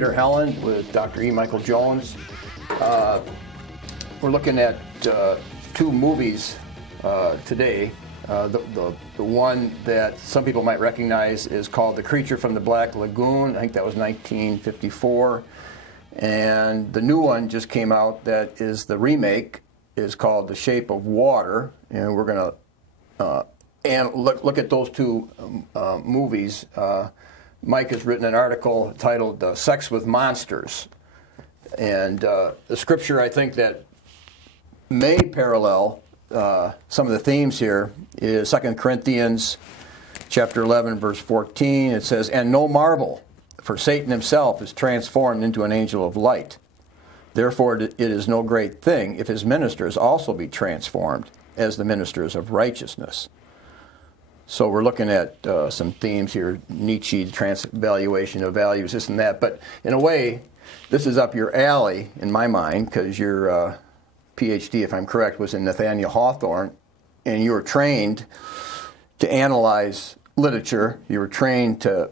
Peter Helland with Dr. E. Michael Jones. We're looking at two movies today. The one that some people might recognize is called The Creature from the Black Lagoon. I think that was 1954. And the new one just came out that is the remake, is called The Shape of Water. And we're going to look at those two movies. Mike has written an article titled Sex with Monsters. And the scripture I think that may parallel some of the themes here is 2 Corinthians chapter 11, verse 14. It says, "And no marvel, for Satan himself is transformed into an angel of light. Therefore it is no great thing if his ministers also be transformed as the ministers of righteousness." So we're looking at some themes here, Nietzsche, transvaluation of values, this and that. But in a way, this is up your alley, in my mind, because your PhD, if I'm correct, was in Nathaniel Hawthorne, and you were trained to analyze literature. You were trained to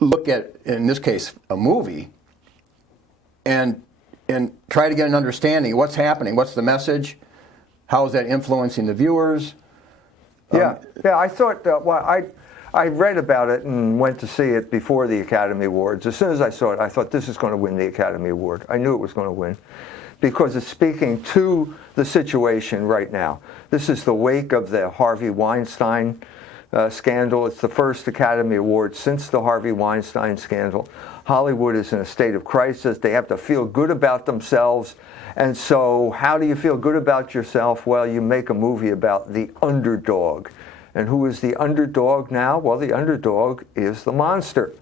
look at, in this case, a movie, and try to get an understanding of what's happening, what's the message, how is that influencing the viewers. Yeah, I thought, I read about it and went to see it before the Academy Awards. As soon as I saw it, I thought this is going to win the Academy Award. I knew it was going to win because it's speaking to the situation right now. This is the wake of the Harvey Weinstein scandal. It's the first Academy Award since the Harvey Weinstein scandal. Hollywood is in a state of crisis. They have to feel good about themselves. And so how do you feel good about yourself? Well, you make a movie about the underdog. And who is the underdog now? Well, the underdog is the monster.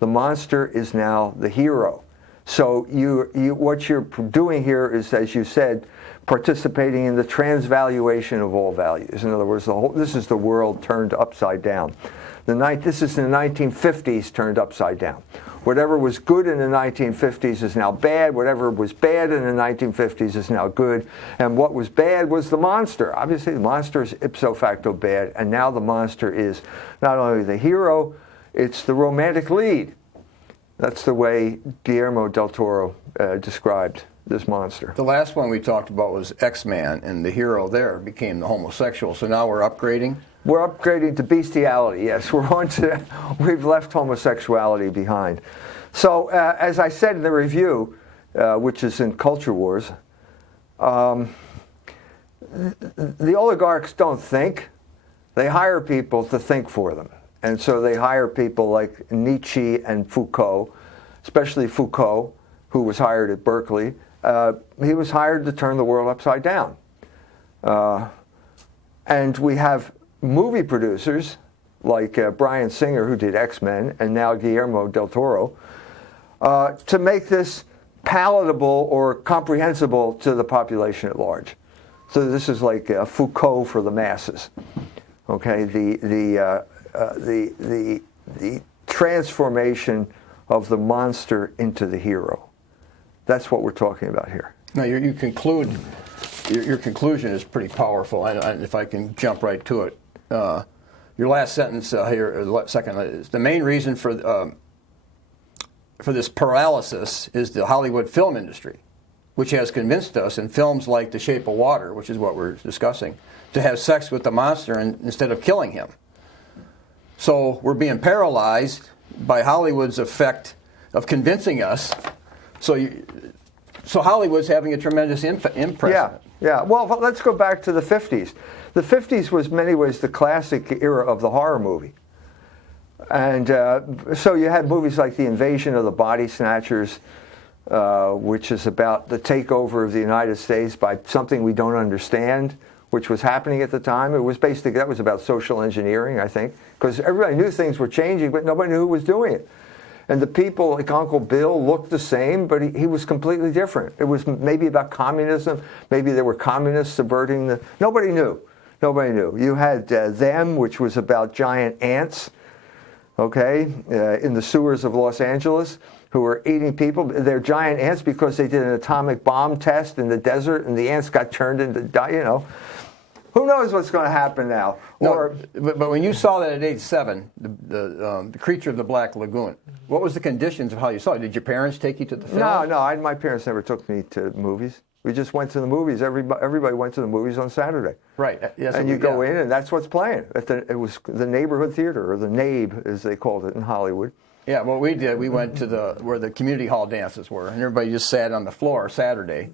The monster is now the hero. So what you're doing here is, as you said, participating in the transvaluation of all values. In other words, this is the world turned upside down. This is the 1950s turned upside down. Whatever was good in the 1950s is now bad. Whatever was bad in the 1950s is now good. And what was bad was the monster. Obviously, the monster is ipso facto bad. And now the monster is not only the hero, it's the romantic lead. That's the way Guillermo del Toro described this monster. The last one we talked about was X-Man, and the hero there became the homosexual. So now we're upgrading? We're upgrading to bestiality, yes. We've left homosexuality behind. So, as I said in the review, which is in Culture Wars, the oligarchs don't think. They hire people to think for them. And so they hire people like Nietzsche and Foucault, especially Foucault, who was hired at Berkeley. He was hired to turn the world upside down. And we have movie producers like Bryan Singer, who did X-Men, and now Guillermo del Toro, to make this palatable or comprehensible to the population at large. So this is like Foucault for the masses. Okay, the transformation of the monster into the hero. That's what we're talking about here. Now you conclude. Your conclusion is pretty powerful. And if I can jump right to it. Your last sentence here, second, is the main reason for this paralysis is the Hollywood film industry, which has convinced us in films like The Shape of Water, which is what we're discussing, to have sex with the monster instead of killing him. So we're being paralyzed by Hollywood's effect of convincing us. So Hollywood's having a tremendous impact. Yeah. Well, let's go back to the 50s. The 50s was in many ways the classic era of the horror movie. And so you had movies like The Invasion of the Body Snatchers, which is about the takeover of the United States by something we don't understand, which was happening at the time. It was basically, that was about social engineering, I think, because everybody knew things were changing, but nobody knew who was doing it. And the people like Uncle Bill looked the same, but he was completely different. It was maybe about communism. Maybe there were communists subverting the... Nobody knew. Nobody knew. You had Them, which was about giant ants, okay, in the sewers of Los Angeles, who were eating people. They're giant ants because they did an atomic bomb test in the desert, and the ants got turned into, Who knows what's going to happen now? But when you saw that at age 7, the creature of the Black Lagoon, what was the conditions of how you saw it? Did your parents take you to the film? No. My parents never took me to movies. We just went to the movies. Everybody went to the movies on Saturday. Right. And you go in, and that's what's playing. It was the neighborhood theater, or the NABE, as they called it in Hollywood. Yeah, what we did, we went to where the community hall dances were, and everybody just sat on the floor Saturday.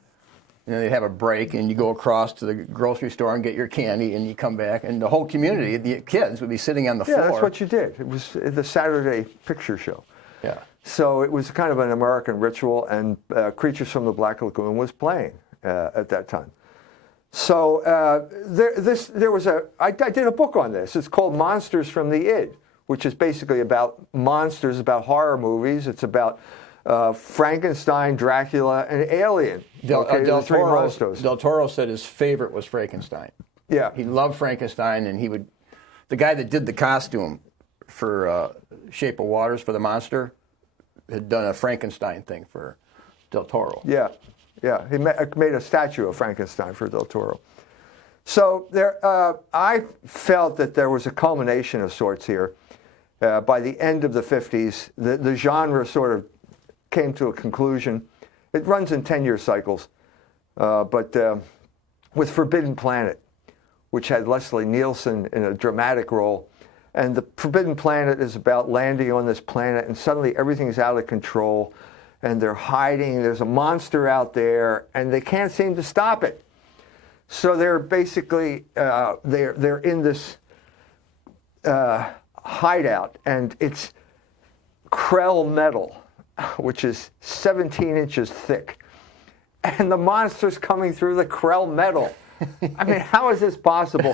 And then they'd have a break, and you go across to the grocery store and get your candy, and you come back, and the whole community, the kids, would be sitting on the floor. Yeah, that's what you did. It was the Saturday picture show. Yeah. So it was kind of an American ritual, and Creatures from the Black Lagoon was playing at that time. So I did a book on this. It's called Monsters from the Id, which is basically about monsters, about horror movies. It's about Frankenstein, Dracula, and Alien. Del Toro said his favorite was Frankenstein. Yeah. He loved Frankenstein, and the guy that did the costume for Shape of Waters for the monster had done a Frankenstein thing for Del Toro. Yeah. He made a statue of Frankenstein for Del Toro. So I felt that there was a culmination of sorts here. By the end of the 50s, the genre sort of came to a conclusion. It runs in 10-year cycles, but with Forbidden Planet, which had Leslie Nielsen in a dramatic role. And the Forbidden Planet is about landing on this planet, and suddenly everything's out of control, and they're hiding. There's a monster out there, and they can't seem to stop it. So they're basically they're in this hideout, and it's Krell metal, which is 17 inches thick, and the monster's coming through the Krell metal. I mean, how is this possible?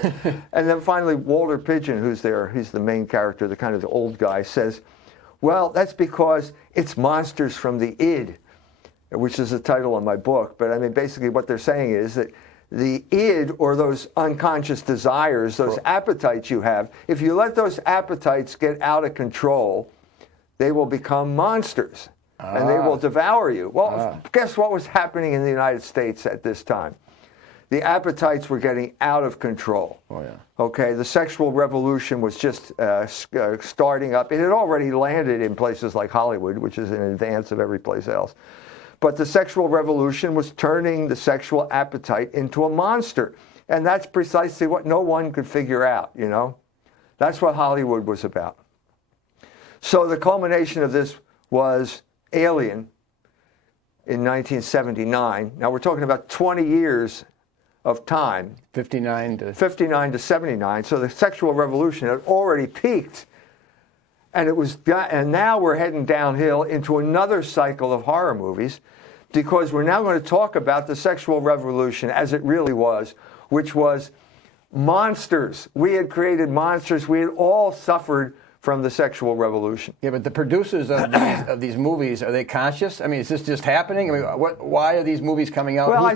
And then finally, Walter Pidgeon, who's there, he's the main character, the kind of the old guy, says, well, that's because it's monsters from the id, which is the title of my book. But I mean, basically what they're saying is that the id, or those unconscious desires, those appetites you have, if you let those appetites get out of control, they will become monsters, and they will devour you. Well, guess what was happening in the United States at this time? The appetites were getting out of control. Oh, yeah. Okay, the sexual revolution was just starting up. It had already landed in places like Hollywood, which is in advance of every place else. But the sexual revolution was turning the sexual appetite into a monster. And that's precisely what no one could figure out, you know? That's what Hollywood was about. So the culmination of this was Alien in 1979. Now we're talking about 20 years of time. 59 to 79. So the sexual revolution had already peaked. And now we're heading downhill into another cycle of horror movies, because we're now going to talk about the sexual revolution as it really was, which was monsters. We had created monsters. We had all suffered from the sexual revolution. Yeah, but the producers of these movies, are they conscious? I mean, is this just happening? I mean, why are these movies coming out? Well, I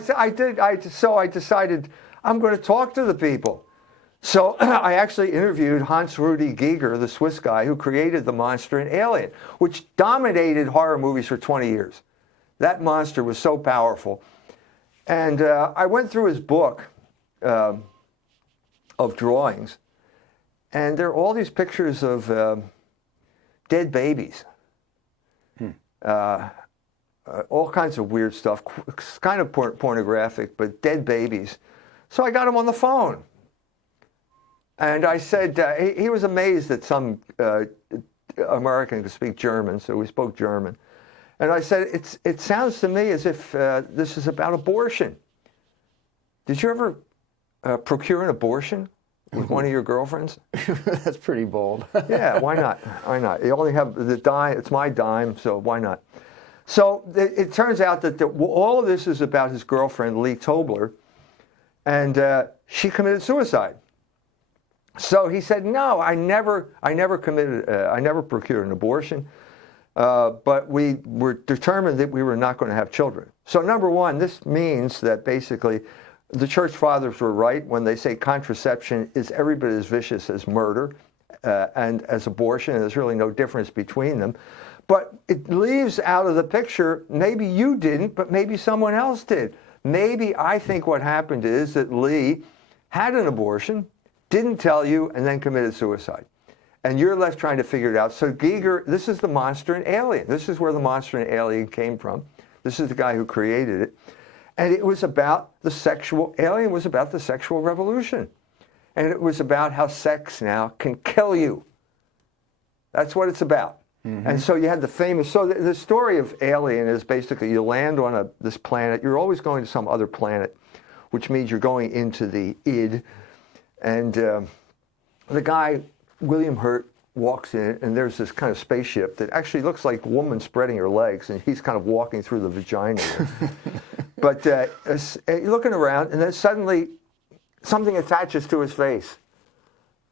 decided I'm going to talk to the people. So I actually interviewed Hans-Rudi Giger, the Swiss guy who created the monster in Alien, which dominated horror movies for 20 years. That monster was so powerful. And I went through his book of drawings, and there are all these pictures of dead babies. All kinds of weird stuff, kind of pornographic, but dead babies. So I got him on the phone. And I said, he was amazed that some American could speak German, so we spoke German. And I said, it sounds to me as if this is about abortion. Did you ever procure an abortion with one of your girlfriends? That's pretty bold. Yeah, why not? Why not? You only have the dime, it's my dime, so why not? So it turns out that all of this is about his girlfriend, Lee Tobler, and she committed suicide. So he said, no, I never procured an abortion, but we were determined that we were not going to have children. So number one, this means that basically the church fathers were right when they say contraception is every bit as vicious as murder and as abortion, and there's really no difference between them. But it leaves out of the picture, maybe you didn't, but maybe someone else did. Maybe I think what happened is that Lee had an abortion, didn't tell you, and then committed suicide. And you're left trying to figure it out. So Giger, this is the monster and alien. This is where the monster and alien came from. This is the guy who created it. And it was about Alien was about the sexual revolution. And it was about how sex now can kill you. That's what it's about. Mm-hmm. And so you had the story of Alien is basically you land on this planet. You're always going to some other planet, which means you're going into the id. And the guy, William Hurt, walks in, and there's this kind of spaceship that actually looks like a woman spreading her legs, and he's kind of walking through the vagina. But you're looking around, and then suddenly something attaches to his face,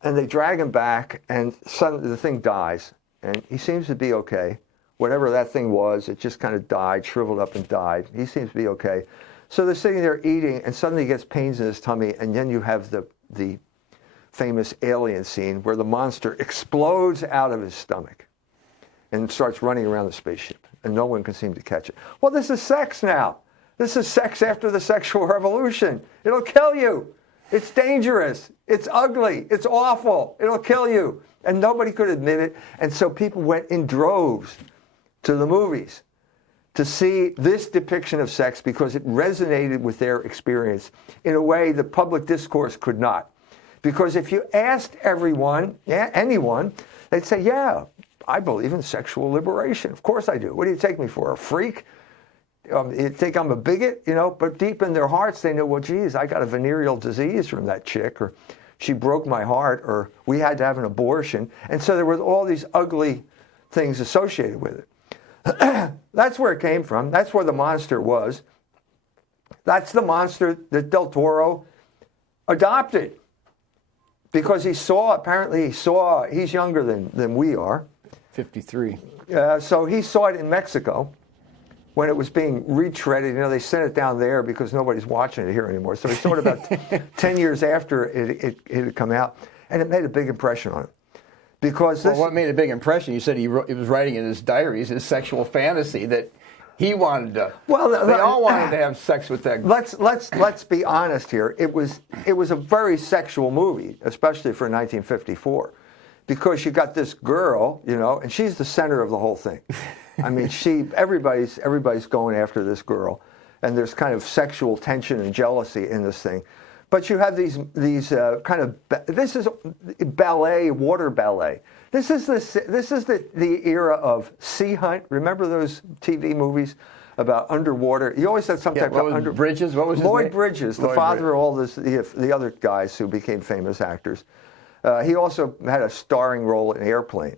and they drag him back, and suddenly the thing dies, and he seems to be okay. Whatever that thing was, it just kind of died, shriveled up and died. He seems to be okay. So they're sitting there eating, and suddenly he gets pains in his tummy, and then you have the famous alien scene where the monster explodes out of his stomach and starts running around the spaceship, and no one can seem to catch it. Well, this is sex now. This is sex after the sexual revolution. It'll kill you. It's dangerous. It's ugly. It's awful. It'll kill you. And nobody could admit it. And so people went in droves to the movies to see this depiction of sex because it resonated with their experience in a way the public discourse could not. Because if you asked anyone, they'd say, yeah, I believe in sexual liberation. Of course I do. What do you take me for, a freak? You think I'm a bigot? But deep in their hearts, they know, well, geez, I got a venereal disease from that chick, or she broke my heart, or we had to have an abortion. And so there were all these ugly things associated with it. That's where it came from. That's where the monster was. That's the monster that Del Toro adopted. Because he's younger than we are. 53. So he saw it in Mexico when it was being retreaded. They sent it down there because nobody's watching it here anymore. So he saw it about 10 years after it had come out, and it made a big impression on him. Because what made a big impression? You said he was writing in his diaries his sexual fantasy that he wanted to. Well, they all wanted to have sex with that. Let's be honest here. It was a very sexual movie, especially for 1954, because you got this girl, and she's the center of the whole thing. I mean, everybody's going after this girl, and there's kind of sexual tension and jealousy in this thing. But you have these this is ballet, water ballet. This is the era of Sea Hunt. Remember those TV movies about underwater? You always had some type of Bridges. What was his Lloyd name? Bridges, the father of all the other guys who became famous actors. He also had a starring role in Airplane.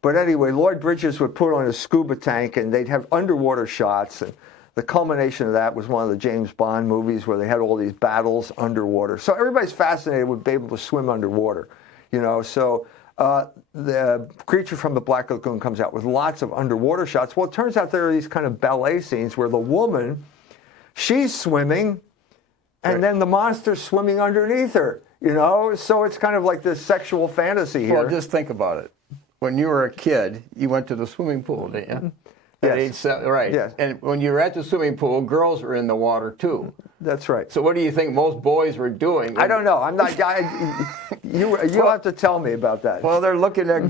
But anyway, Lloyd Bridges would put on a scuba tank, and they'd have underwater shots. And the culmination of that was one of the James Bond movies where they had all these battles underwater. So everybody's fascinated with being able to swim underwater, So the Creature from the Black Lagoon comes out with lots of underwater shots. Well, it turns out there are these kind of ballet scenes where the woman, she's swimming, and then the monster's swimming underneath her, So it's kind of like this sexual fantasy here. Well, just think about it. When you were a kid, you went to the swimming pool, didn't you? At age 7, right. Yes. And when you were at the swimming pool, girls were in the water too. That's right. So what do you think most boys were doing? I don't know. I'm not. You'll have to tell me about that. Well, they're looking at,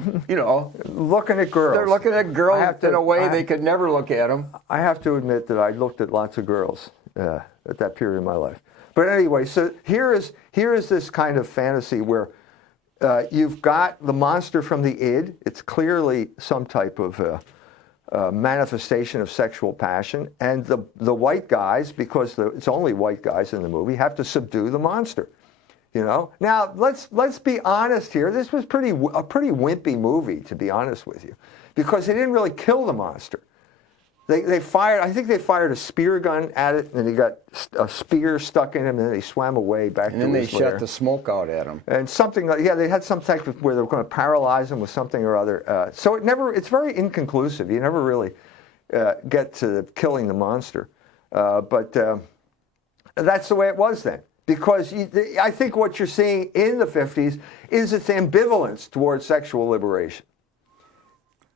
looking at girls. They're looking at girls in a way they could never look at them. I have to admit that I looked at lots of girls at that period of my life. But anyway, so here is this kind of fantasy where you've got the monster from the id. It's clearly some type of manifestation of sexual passion, and the white guys, because it's only white guys in the movie, have to subdue the monster. Now let's be honest here. This was a pretty wimpy movie, to be honest with you, because they didn't really kill the monster. They fired a spear gun at it, and they got a spear stuck in him, and then they swam away back to his lair. And then they shot the smoke out at him. And they had some type of where they were going to paralyze him with something or other. So it's very inconclusive. You never really get to killing the monster. But that's the way it was then. Because I think what you're seeing in the 50s is its ambivalence towards sexual liberation.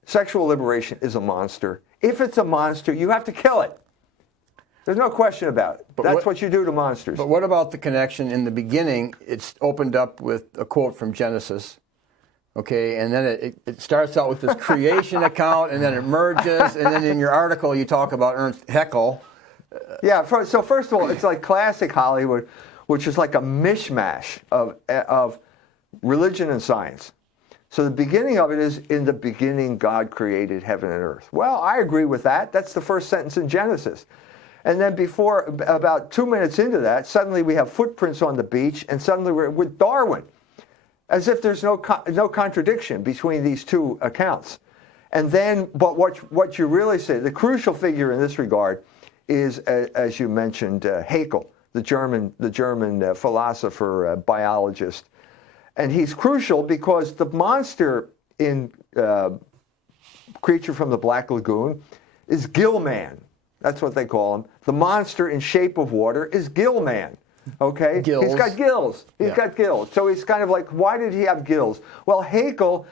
Sexual liberation is a monster. If it's a monster, you have to kill it. There's no question about it. That's what you do to monsters. But what about the connection in the beginning? It's opened up with a quote from Genesis. Okay, and then it starts out with this creation account, and then it merges, and then in your article you talk about Ernst Haeckel. Yeah, so first of all, it's like classic Hollywood, which is like a mishmash of religion and science. So the beginning of it is, in the beginning God created heaven and earth. Well, I agree with that. That's the first sentence in Genesis. And then about 2 minutes into that, suddenly we have footprints on the beach, and suddenly we're with Darwin, as if there's no contradiction between these two accounts. And then, but what you really say, the crucial figure in this regard is, as you mentioned, Haeckel, the German philosopher, biologist. And he's crucial because the monster in Creature from the Black Lagoon is Gill-man. That's what they call him. The monster in Shape of Water is Gill-man. Okay? Gills. He's got gills. He's got gills. So he's kind of like, why did he have gills? Well, Haeckel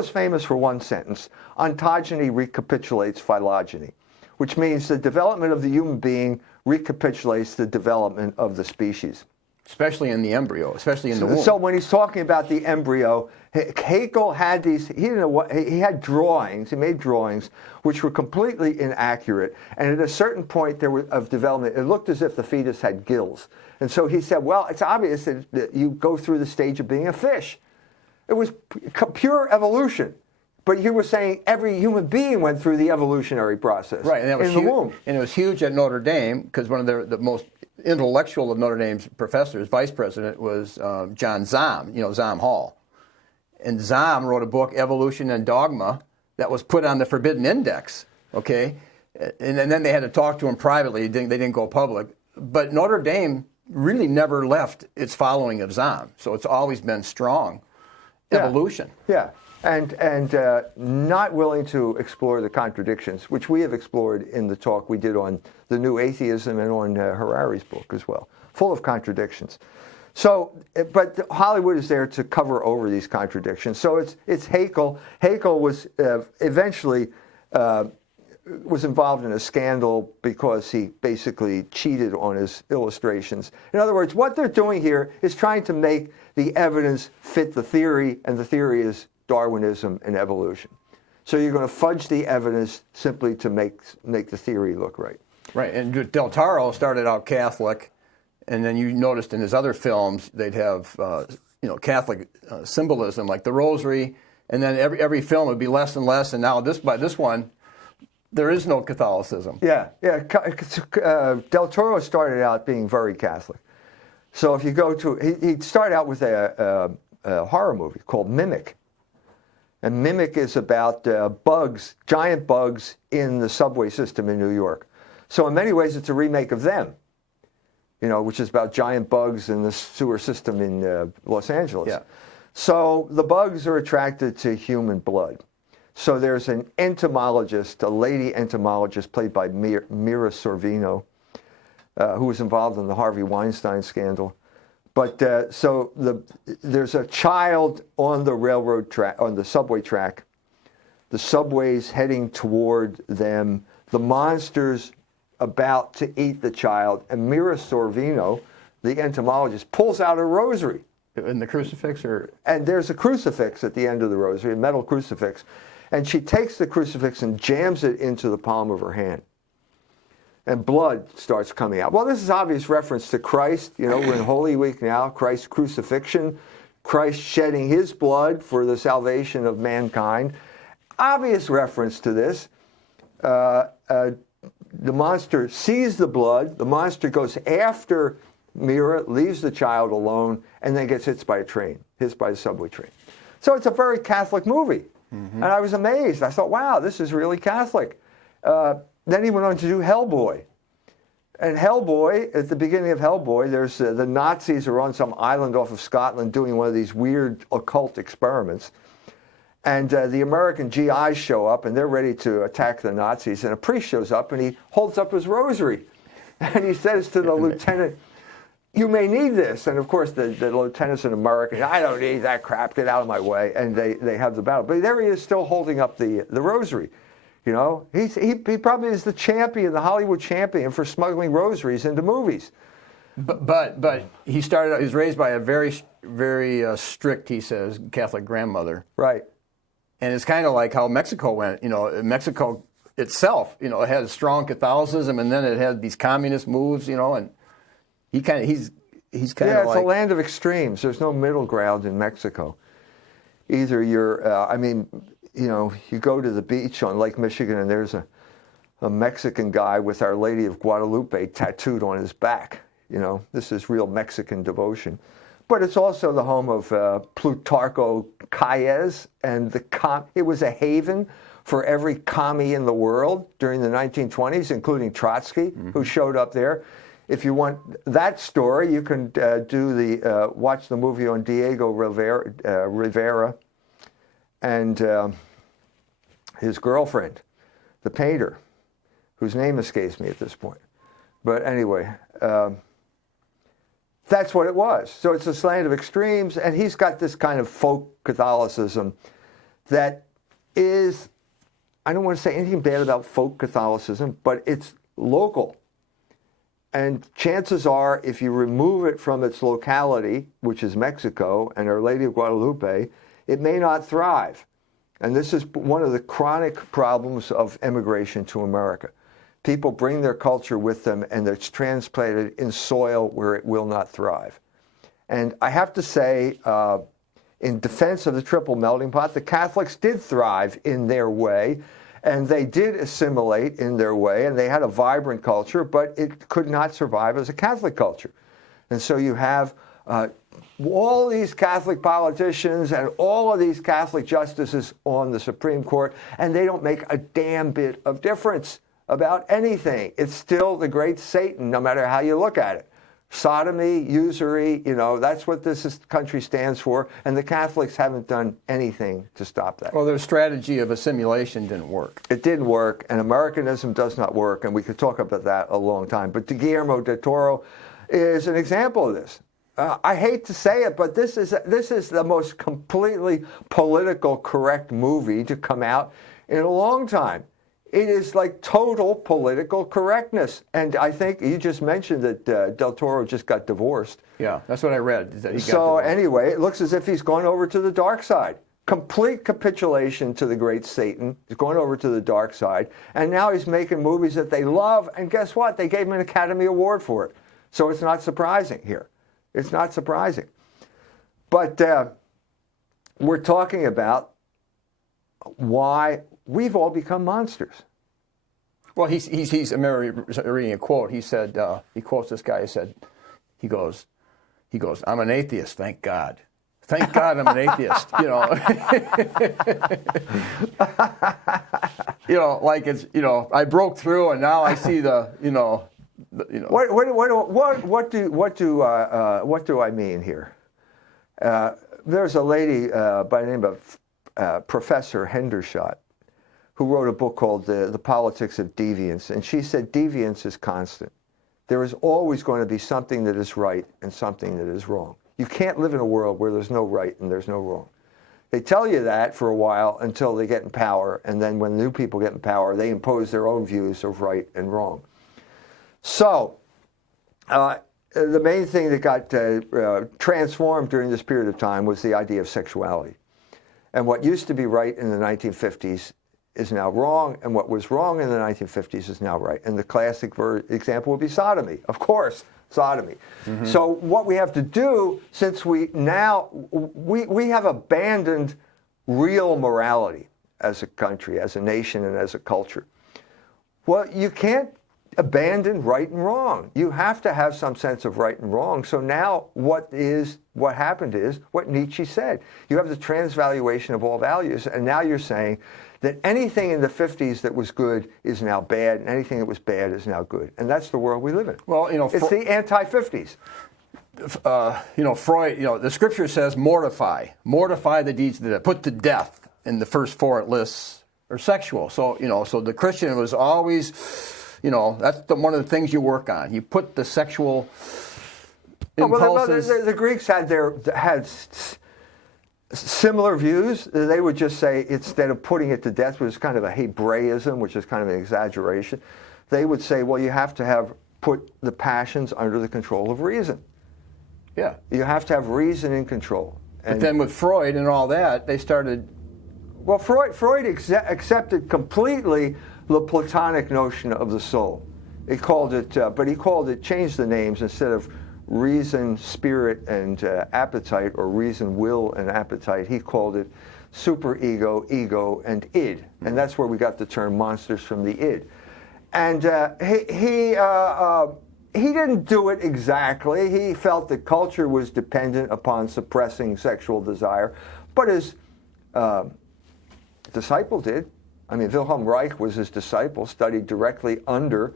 is famous for one sentence: ontogeny recapitulates phylogeny, which means the development of the human being recapitulates the development of the species. Especially in the embryo, especially in the womb. So when he's talking about the embryo, Haeckel had these, he didn't know what, he had drawings, he made drawings which were completely inaccurate. And at a certain point of development, it looked as if the fetus had gills. And so he said, well, it's obvious that you go through the stage of being a fish. It was pure evolution. But you were saying every human being went through the evolutionary process, right, and that was in the womb. And it was huge at Notre Dame, because one of the most intellectual of Notre Dame's professors, vice president, was John Zahm, Zahm Hall. And Zahm wrote a book, Evolution and Dogma, that was put on the Forbidden Index, okay? And then they had to talk to him privately. They didn't go public. But Notre Dame really never left its following of Zahm. So it's always been strong evolution. Yeah. And not willing to explore the contradictions, which we have explored in the talk we did on the new atheism and on Harari's book as well, full of contradictions. So, but Hollywood is there to cover over these contradictions. So it's Haeckel. Haeckel was eventually was involved in a scandal because he basically cheated on his illustrations. In other words, what they're doing here is trying to make the evidence fit the theory, and the theory is Darwinism and evolution. So you're going to fudge the evidence simply to make the theory look right. Right, and Del Toro started out Catholic, and then you noticed in his other films they'd have Catholic symbolism, like the Rosary, and then every film would be less and less. And now by this one, there is no Catholicism. Yeah. Del Toro started out being very Catholic. So if you go to, he'd start out with a horror movie called Mimic. And Mimic is about bugs, giant bugs in the subway system in New York. So in many ways, it's a remake of Them, which is about giant bugs in the sewer system in Los Angeles. Yeah. So the bugs are attracted to human blood. So there's an entomologist, a lady entomologist played by Mira Sorvino, who was involved in the Harvey Weinstein scandal. But there's a child on the railroad track, on the subway track. The subway's heading toward them. The monster's about to eat the child, and Mira Sorvino, the entomologist, pulls out a rosary. In the crucifix, and there's a crucifix at the end of the rosary, a metal crucifix, and she takes the crucifix and jams it into the palm of her hand. And blood starts coming out. Well, this is obvious reference to Christ. We're in Holy Week now, Christ's crucifixion, Christ shedding his blood for the salvation of mankind. Obvious reference to this. The monster sees the blood. The monster goes after Mira, leaves the child alone, and then gets hit by the subway train. So it's a very Catholic movie. Mm-hmm. And I was amazed. I thought, wow, this is really Catholic. Then he went on to do Hellboy. And Hellboy, at the beginning of Hellboy, there's the Nazis are on some island off of Scotland doing one of these weird occult experiments. And the American GIs show up, and they're ready to attack the Nazis. And a priest shows up, and he holds up his rosary. And he says to the lieutenant, "You may need this." And, of course, the lieutenant's an American. "I don't need that crap. Get out of my way." And they have the battle. But there he is still holding up the rosary. You know, he probably is the champion, the Hollywood champion for smuggling rosaries into movies. But he started out, he was raised by a very, very strict, he says, Catholic grandmother. Right. And it's kind of like how Mexico went. You know, Mexico itself, you know, it had strong Catholicism, and then it had these communist moves, you know, and he's kind of yeah, like... it's a land of extremes. There's no middle ground in Mexico. Either you're, you know, you go to the beach on Lake Michigan and there's a Mexican guy with Our Lady of Guadalupe tattooed on his back. You know, this is real Mexican devotion. But it's also the home of Plutarco Calles, and it was a haven for every commie in the world during the 1920s, including Trotsky, who showed up there. If you want that story, you can watch the movie on Diego Rivera and his girlfriend, the painter, whose name escapes me at this point. But anyway, that's what it was. So it's this land of extremes, and he's got this kind of folk Catholicism that is, I don't want to say anything bad about folk Catholicism, but it's local. And chances are, if you remove it from its locality, which is Mexico and Our Lady of Guadalupe, it may not thrive. And this is one of the chronic problems of immigration to America. People bring their culture with them, and it's transplanted in soil where it will not thrive. And I have to say, in defense of the triple melting pot, the Catholics did thrive in their way, and they did assimilate in their way, and they had a vibrant culture, but it could not survive as a Catholic culture. And so you have all these Catholic politicians and all of these Catholic justices on the Supreme Court, and they don't make a damn bit of difference about anything. It's still the great Satan, no matter how you look at it. Sodomy, usury, you know, that's what this country stands for, and the Catholics haven't done anything to stop that. Well, their strategy of assimilation didn't work. It didn't work, and Americanism does not work, and we could talk about that a long time. But Guillermo del Toro is an example of this. I hate to say it, but this is the most completely political correct movie to come out in a long time. It is like total political correctness. And I think you just mentioned that Del Toro just got divorced. Yeah, that's what I read. That he got so divorced. Anyway, it looks as if he's gone over to the dark side. Complete capitulation to the great Satan. He's going over to the dark side. And now he's making movies that they love. And guess what? They gave him an Academy Award for it. So it's not surprising here. It's not surprising. But we're talking about why we've all become monsters. Well, I remember reading a quote. He said, he quotes this guy. He goes, "I'm an atheist, thank God. Thank God I'm an atheist." You know, you know, like it's, you know, I broke through and now I see the, you know. What do I mean here? There's a lady by the name of Professor Hendershot, who wrote a book called The Politics of Deviance, and she said deviance is constant. There is always going to be something that is right and something that is wrong. You can't live in a world where there's no right and there's no wrong. They tell you that for a while until they get in power, and then when new people get in power, they impose their own views of right and wrong. So, the main thing that got transformed during this period of time was the idea of sexuality. And what used to be right in the 1950s is now wrong, and what was wrong in the 1950s is now right. And the classic example would be sodomy. Of course, sodomy. Mm-hmm. So what we have to do, since we have abandoned real morality as a country, as a nation, and as a culture. Well, you can't abandon right and wrong. You have to have some sense of right and wrong. So now what happened is what Nietzsche said. You have the transvaluation of all values, and now you're saying that anything in the 50s that was good is now bad, and anything that was bad is now good. And that's the world we live in. Well, you know, it's the anti-50s. You know, Freud, you know, the scripture says mortify the deeds that put to death, in the first four it lists are sexual. So, you know, so the Christian was always, you know, that's one of the things you work on. You put the sexual impulses. Well, the Greeks had similar views. They would just say, instead of putting it to death, which is kind of a Hebraism, which is kind of an exaggeration, they would say, well, you have to put the passions under the control of reason. Yeah. You have to have reason in control. But then with Freud and all that, they started... Well, Freud accepted completely the Platonic notion of the soul. He called it, changed the names. Instead of reason, spirit, and appetite, or reason, will, and appetite, he called it superego, ego, and id. And that's where we got the term monsters from the id. And he didn't do it exactly. He felt that culture was dependent upon suppressing sexual desire, but his disciple did. I mean, Wilhelm Reich was his disciple, studied directly under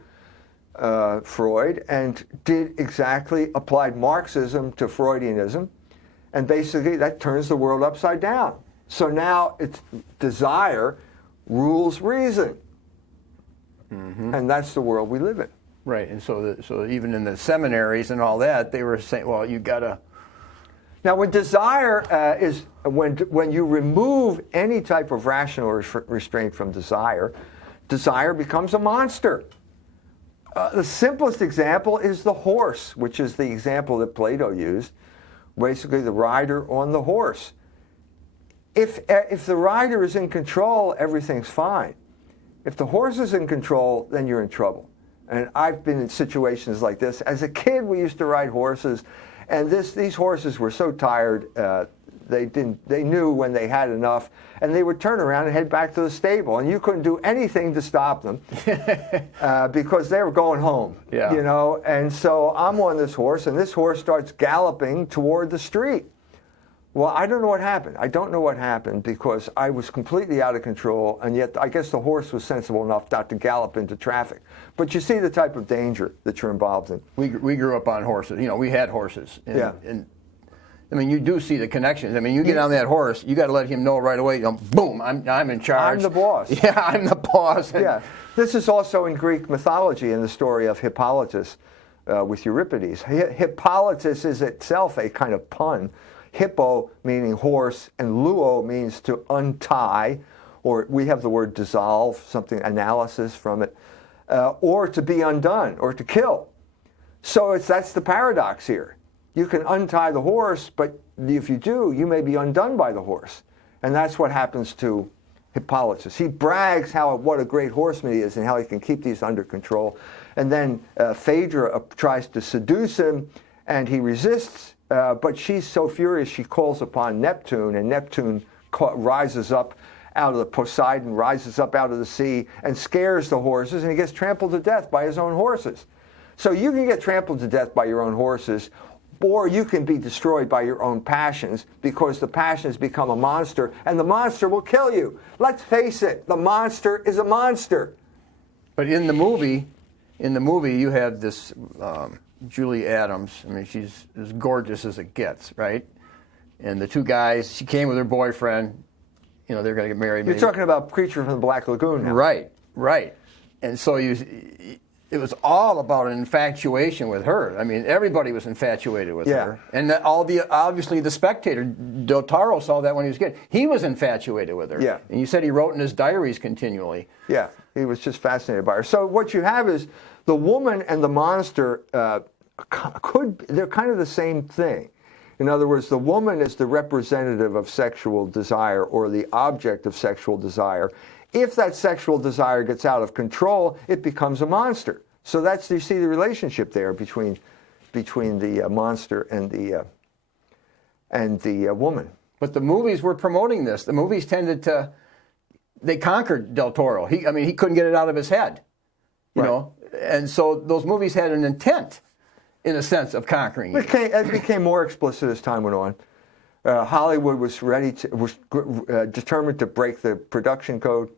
Freud, and applied Marxism to Freudianism, and basically that turns the world upside down. So now it's desire rules reason, and that's the world we live in. Right, and so even in the seminaries and all that, they were saying, well, you gotta... Now, when desire when you remove any type of rational restraint from desire, desire becomes a monster. The simplest example is the horse, which is the example that Plato used. Basically, the rider on the horse. If the rider is in control, everything's fine. If the horse is in control, then you're in trouble. And I've been in situations like this. As a kid, we used to ride horses, and these horses were so tired, they knew when they had enough, and they would turn around and head back to the stable, and you couldn't do anything to stop them because they were going home. Yeah. You know. And so I'm on this horse, and this horse starts galloping toward the street. Well, I don't know what happened. I don't know what happened because I was completely out of control, and yet I guess the horse was sensible enough not to gallop into traffic. But you see the type of danger that you're involved in. We grew up on horses. You know, we had horses. And, yeah. And I mean, you do see the connections. I mean, you get on that horse, you got to let him know right away. You know, boom! I'm in charge. I'm the boss. Yeah, I'm the boss. Yeah. This is also in Greek mythology in the story of Hippolytus with Euripides. Hippolytus is itself a kind of pun. Hippo meaning horse, and luo means to untie, or we have the word dissolve, something analysis from it, or to be undone, or to kill. So that's the paradox here. You can untie the horse, but if you do, you may be undone by the horse. And that's what happens to Hippolytus. He brags what a great horseman he is and how he can keep these under control. And then Phaedra tries to seduce him, and he resists. But she's so furious, she calls upon Neptune, and Neptune rises up out of the Poseidon, rises up out of the sea, and scares the horses, and he gets trampled to death by his own horses. So you can get trampled to death by your own horses, or you can be destroyed by your own passions, because the passions become a monster, and the monster will kill you. Let's face it, the monster is a monster. But in the movie, you have this... Julie Adams, I mean, she's as gorgeous as it gets, right? And the two guys, she came with her boyfriend, you know, they're going to get married. You're talking about Creature from the Black Lagoon now. Right. And so it was all about an infatuation with her. I mean, everybody was infatuated with her. And obviously the spectator, Del Toro saw that when he was a kid. He was infatuated with her. Yeah. And you said he wrote in his diaries continually. Yeah, he was just fascinated by her. So what you have is the woman and the monster they're kind of the same thing. In other words, the woman is the representative of sexual desire or the object of sexual desire. If that sexual desire gets out of control, it becomes a monster. So you see the relationship there between the monster and the woman. But the movies were promoting this. The movies they conquered Del Toro. He couldn't get it out of his head, you know. And so those movies had an intent, in a sense, of conquering it. It became more explicit as time went on. Hollywood was determined to break the production code.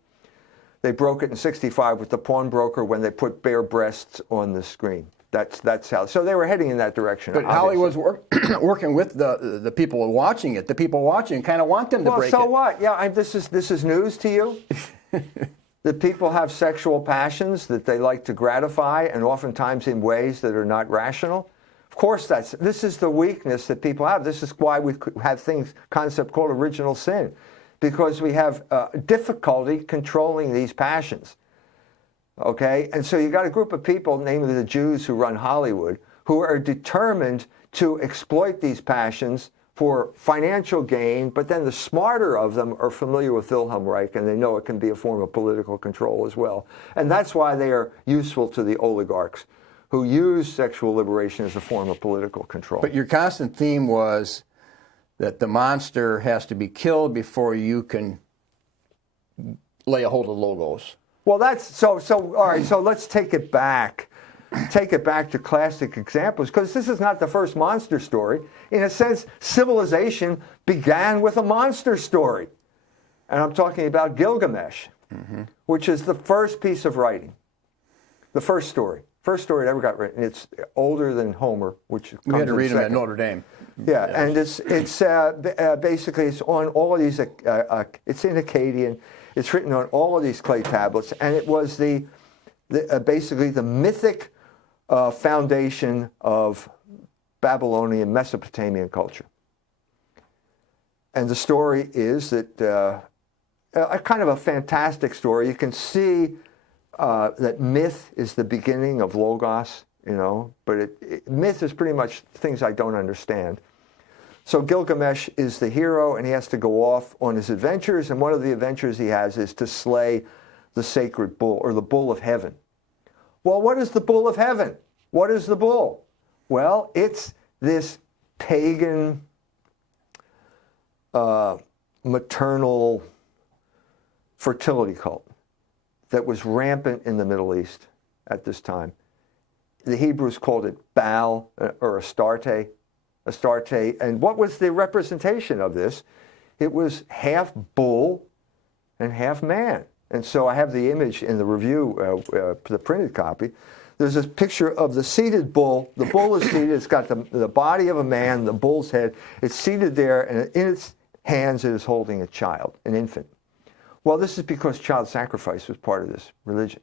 They broke it in '65 with The Pawnbroker when they put bare breasts on the screen. That's how. So they were heading in that direction. But Hollywood's working with the people watching it. The people watching kind of want them to break it. Well, so what? Yeah, this is news to you. That people have sexual passions that they like to gratify, and oftentimes in ways that are not rational. Of course, this is the weakness that people have. This is why we have concept called original sin, because we have difficulty controlling these passions. Okay, and so you got a group of people, namely the Jews who run Hollywood, who are determined to exploit these passions for financial gain, but then the smarter of them are familiar with Wilhelm Reich, and they know it can be a form of political control as well. And that's why they are useful to the oligarchs, who use sexual liberation as a form of political control. But your constant theme was that the monster has to be killed before you can lay a hold of logos. Well, that's so. All right. So let's take it back. Take it back to classic examples, because this is not the first monster story. In a sense, civilization began with a monster story, and I'm talking about Gilgamesh, which is the first piece of writing, the first story that ever got written. It's older than Homer, which we had to read them at Notre Dame. Yeah, and it's basically it's on all of these. It's in Akkadian. It's written on all of these clay tablets, and it was basically the mythic foundation of Babylonian Mesopotamian culture. And the story is that a kind of a fantastic story. You can see that myth is the beginning of logos, but myth is pretty much things I don't understand. So Gilgamesh is the hero, and he has to go off on his adventures, and one of the adventures he has is to slay the sacred bull, or the bull of heaven. Well, what is the bull of heaven? What is the bull? Well, it's this pagan, maternal fertility cult that was rampant in the Middle East at this time. The Hebrews called it Baal, or Astarte. And what was the representation of this? It was half bull and half man. And so I have the image in the review, the printed copy. There's this picture of the seated bull. The bull is seated. It's got the body of a man, the bull's head. It's seated there, and in its hands it is holding a child, an infant. Well, this is because child sacrifice was part of this religion.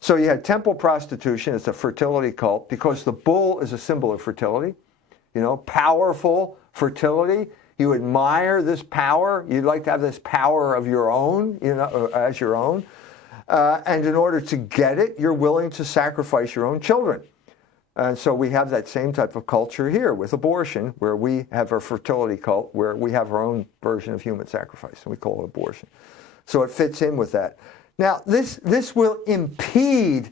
So you had temple prostitution. It's a fertility cult because the bull is a symbol of fertility. Powerful fertility. You admire this power. You'd like to have this power of your own, as your own. And in order to get it, you're willing to sacrifice your own children. And so we have that same type of culture here with abortion, where we have our fertility cult, where we have our own version of human sacrifice, and we call it abortion. So it fits in with that. Now, this will impede,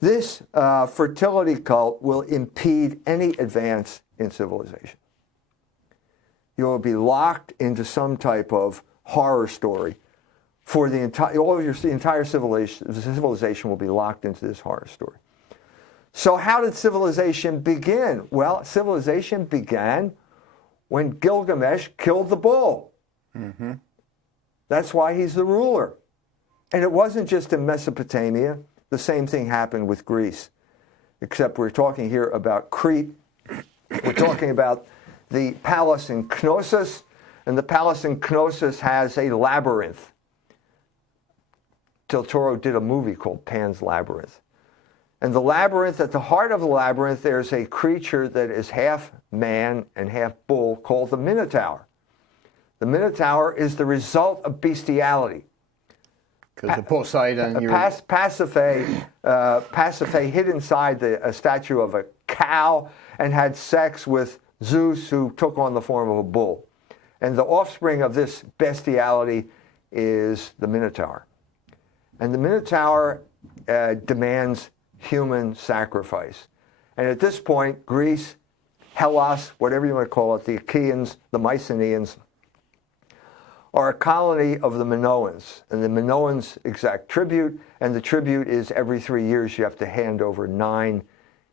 this fertility cult will impede any advance in civilization. You will be locked into some type of horror story for the entire civilization. The civilization will be locked into this horror story. So how did civilization begin? Well, civilization began when Gilgamesh killed the bull. Mm-hmm. That's why he's the ruler. And it wasn't just in Mesopotamia. The same thing happened with Greece, except we're talking here about Crete. We're talking about the palace in Knossos, and the palace in Knossos has a labyrinth. Del Toro did a movie called Pan's Labyrinth. And the labyrinth, at the heart of the labyrinth, there's a creature that is half man and half bull called the Minotaur. The Minotaur is the result of bestiality. Because the Poseidon... Pasiphae hid inside a statue of a cow and had sex with Zeus, who took on the form of a bull. And the offspring of this bestiality is the Minotaur. And the Minotaur demands human sacrifice. And at this point, Greece, Hellas, whatever you want to call it, the Achaeans, the Mycenaeans, are a colony of the Minoans. And the Minoans exact tribute, and the tribute is every 3 years you have to hand over 9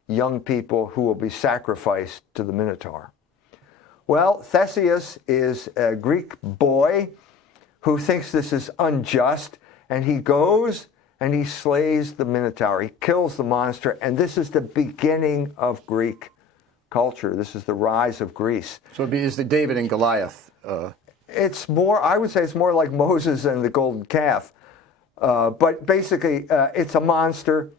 young people who will be sacrificed to the Minotaur. Well, Theseus is a Greek boy who thinks this is unjust, and he goes and he slays the Minotaur. He kills the monster, and this is the beginning of Greek culture. This is the rise of Greece. So it's the David and Goliath. It's more, I would say it's more like Moses and the golden calf. But basically, it's a monster.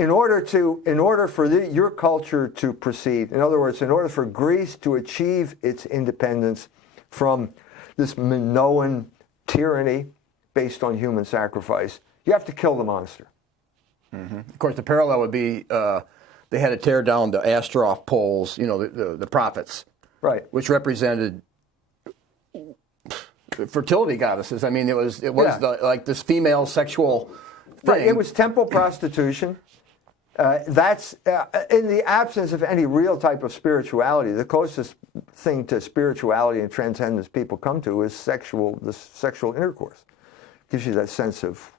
in order for your culture to proceed, in other words, in order for Greece to achieve its independence from this Minoan tyranny based on human sacrifice, you have to kill the monster. Mm-hmm. Of course, the parallel would be they had to tear down the Astaroth poles, the prophets, right, which represented fertility goddesses. I mean, it was like this female sexual thing. Right. It was temple prostitution. That's in the absence of any real type of spirituality. The closest thing to spirituality and transcendence people come to is sexual intercourse. Gives you that sense of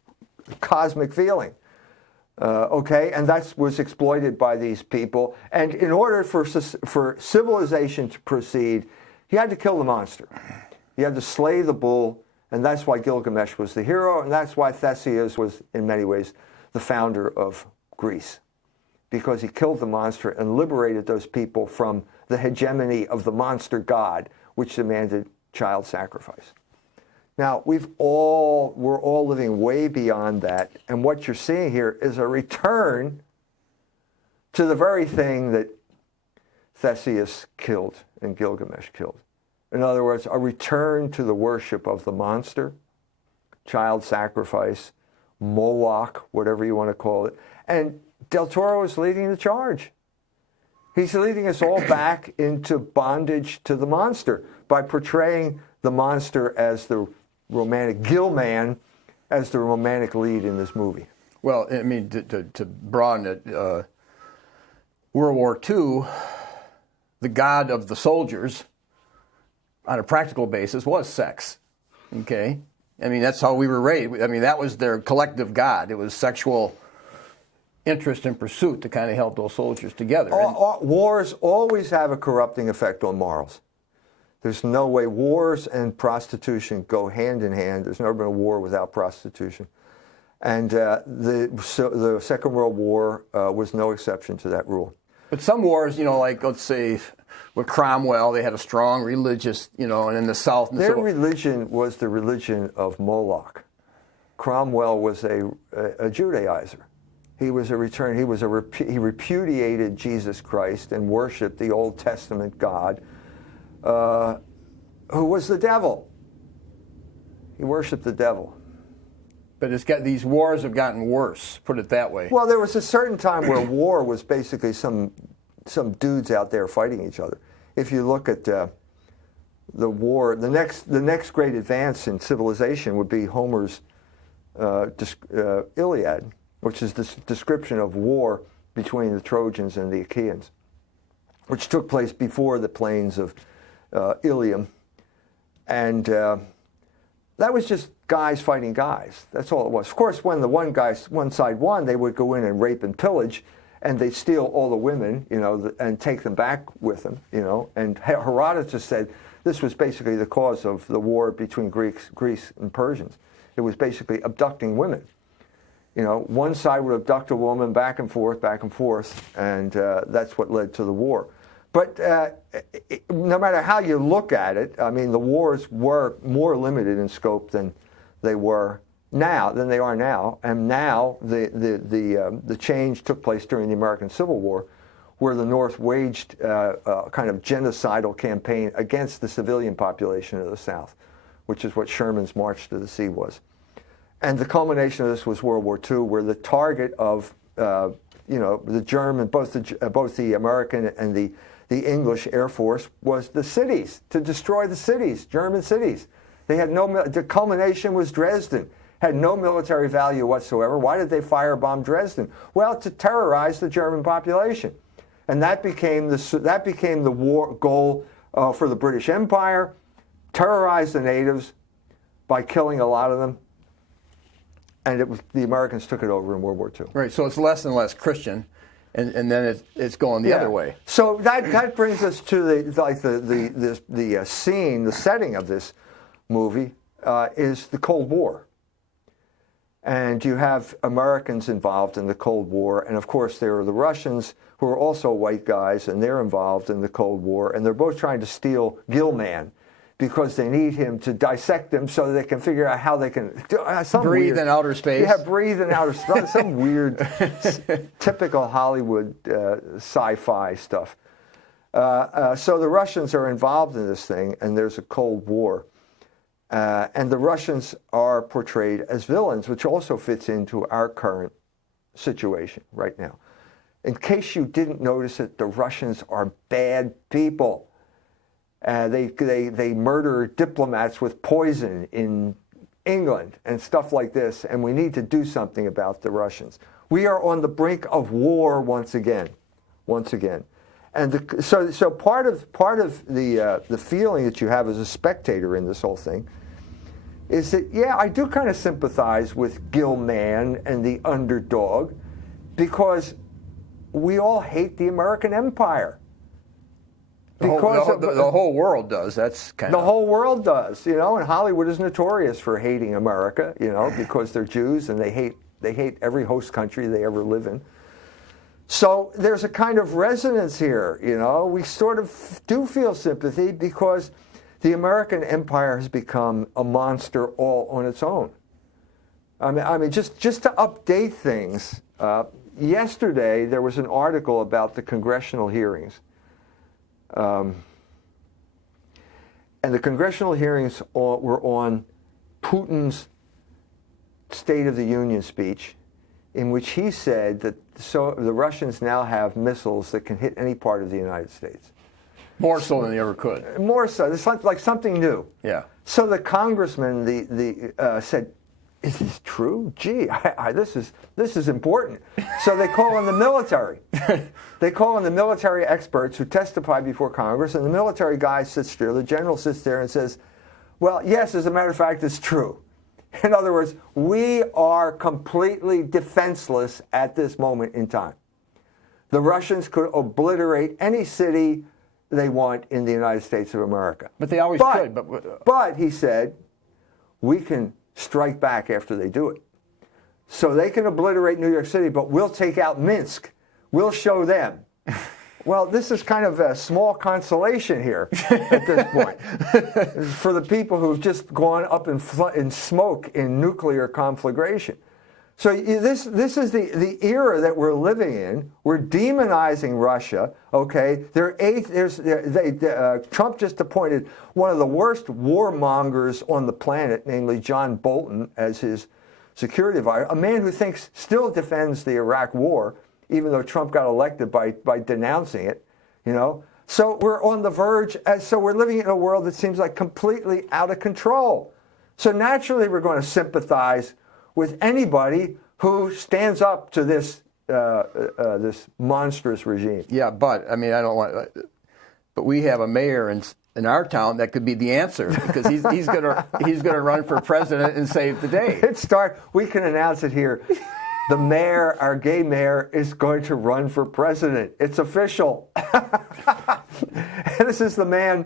cosmic feeling. Okay, and that was exploited by these people. And in order for civilization to proceed, you had to kill the monster. You had to slay the bull, and that's why Gilgamesh was the hero, and that's why Theseus was, in many ways, the founder of Greece, because he killed the monster and liberated those people from the hegemony of the monster god, which demanded child sacrifice. Now, we're all living way beyond that, and what you're seeing here is a return to the very thing that Theseus killed and Gilgamesh killed. In other words, a return to the worship of the monster, child sacrifice, Moloch, whatever you want to call it. And Del Toro is leading the charge. He's leading us all back into bondage to the monster by portraying the monster as the romantic, Gill-man as the romantic lead in this movie. Well, I mean, to broaden it, World War II, the god of the soldiers, on a practical basis, was sex. Okay? I mean, that's how we were raised. I mean, that was their collective god. It was sexual interest and pursuit to kind of help those soldiers together. Wars always have a corrupting effect on morals. There's no way. Wars and prostitution go hand in hand. There's never been a war without prostitution. And the Second World War was no exception to that rule. But some wars, like, let's say, with Cromwell, they had a strong religious, and in the South. Their religion was the religion of Moloch. Cromwell was a Judaizer. He repudiated Jesus Christ and worshipped the Old Testament God, who was the devil. He worshipped the devil. But these wars have gotten worse, put it that way. Well, there was a certain time where war was basically some dudes out there fighting each other. If you look at the war, the next great advance in civilization would be Homer's Iliad, which is this description of war between the Trojans and the Achaeans, which took place before the plains of Ilium. And that was just guys fighting guys. That's all it was. Of course, when the one side won, they would go in and rape and pillage, and they'd steal all the women, and take them back with them, And Herodotus said this was basically the cause of the war between Greece and Persians. It was basically abducting women. One side would abduct a woman back and forth, and that's what led to the war. But no matter how you look at it, I mean, the wars were more limited in scope than they are now. And now the change took place during the American Civil War, where the North waged a kind of genocidal campaign against the civilian population of the South, which is what Sherman's March to the Sea was. And the culmination of this was World War II, where the target of the German, both the American and the English Air Force was the cities, to destroy the cities, German cities. They had the culmination was Dresden, had no military value whatsoever. Why did they firebomb Dresden? Well, to terrorize the German population. And that became the war goal for the British Empire, terrorize the natives by killing a lot of them. And the Americans took it over in World War II. Right, so it's less and less Christian, and then it's going the other way. So that brings us to the scene, the setting of this movie is the Cold War. And you have Americans involved in the Cold War, and of course there are the Russians who are also white guys, and they're involved in the Cold War, and they're both trying to steal Gill-man, because they need him to dissect them so they can figure out how they can breathe in outer space. Yeah, breathe in outer space. Some weird, typical Hollywood sci-fi stuff. So the Russians are involved in this thing, and there's a Cold War. And the Russians are portrayed as villains, which also fits into our current situation right now. In case you didn't notice it, the Russians are bad people. They murder diplomats with poison in England and stuff like this, and we need to do something about the Russians. We are on the brink of war once again. And so part of the feeling that you have as a spectator in this whole thing is that, yeah, I do kind of sympathize with Gill-man and the underdog, because we all hate the American empire. Because the whole world does. That's kind of the whole world does, and Hollywood is notorious for hating America, because they're Jews and they hate every host country they ever live in. So there's a kind of resonance here, We sort of do feel sympathy because the American empire has become a monster all on its own. I mean, just to update things. Yesterday there was an article about the congressional hearings. And the congressional hearings were on Putin's State of the Union speech, in which he said that the Russians now have missiles that can hit any part of the United States. More so than they ever could. More so. It's like something new. Yeah. So the congressman said, "Is this true? Gee, this is important." So they call on the military. They call on the military experts who testify before Congress, and the military guy sits there, the general sits there and says, "Well, yes, as a matter of fact, it's true." In other words, we are completely defenseless at this moment in time. The Russians could obliterate any city they want in the United States of America. But they always could. But he said, we can strike back after they do it. So they can obliterate New York City, but we'll take out Minsk. We'll show them. Well, this is kind of a small consolation here at this point for the people who've just gone up in smoke in nuclear conflagration. So this is the era that we're living in. We're demonizing Russia. Okay, Trump just appointed one of the worst warmongers on the planet, namely John Bolton, as his security advisor. A man who still defends the Iraq War, even though Trump got elected by denouncing it. So we're on the verge. So we're living in a world that seems like completely out of control. So naturally, we're going to sympathize with anybody who stands up to this monstrous regime. Yeah, but I mean, I don't want. But we have a mayor in our town that could be the answer, because he's gonna run for president and save the day. We can announce it here. The mayor, our gay mayor, is going to run for president. It's official. And this is the man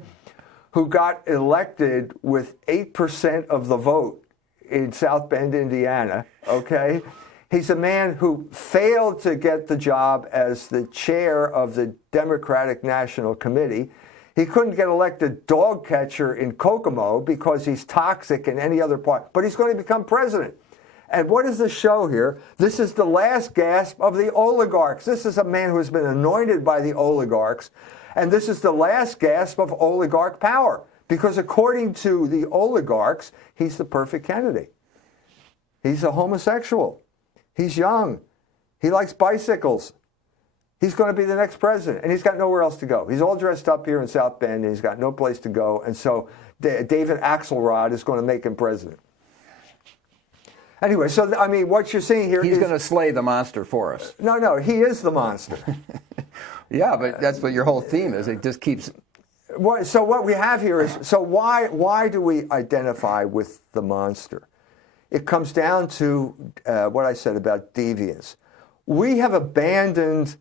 who got elected with 8% of the vote in South Bend, Indiana, okay? He's a man who failed to get the job as the chair of the Democratic National Committee. He couldn't get elected dog catcher in Kokomo because he's toxic in any other part, but he's going to become president. And what is the show here? This is the last gasp of the oligarchs. This is a man who has been anointed by the oligarchs, and this is the last gasp of oligarch power. Because according to the oligarchs, he's the perfect candidate. He's a homosexual. He's young. He likes bicycles. He's going to be the next president, and he's got nowhere else to go. He's all dressed up here in South Bend, and he's got no place to go. And so David Axelrod is going to make him president. Anyway, so I mean, what you're seeing here He's going to slay the monster for us. No, he is the monster. Yeah, but that's what your whole theme is. It just keeps... So what we have here is, so why do we identify with the monster? It comes down to what I said about deviance. We have abandoned,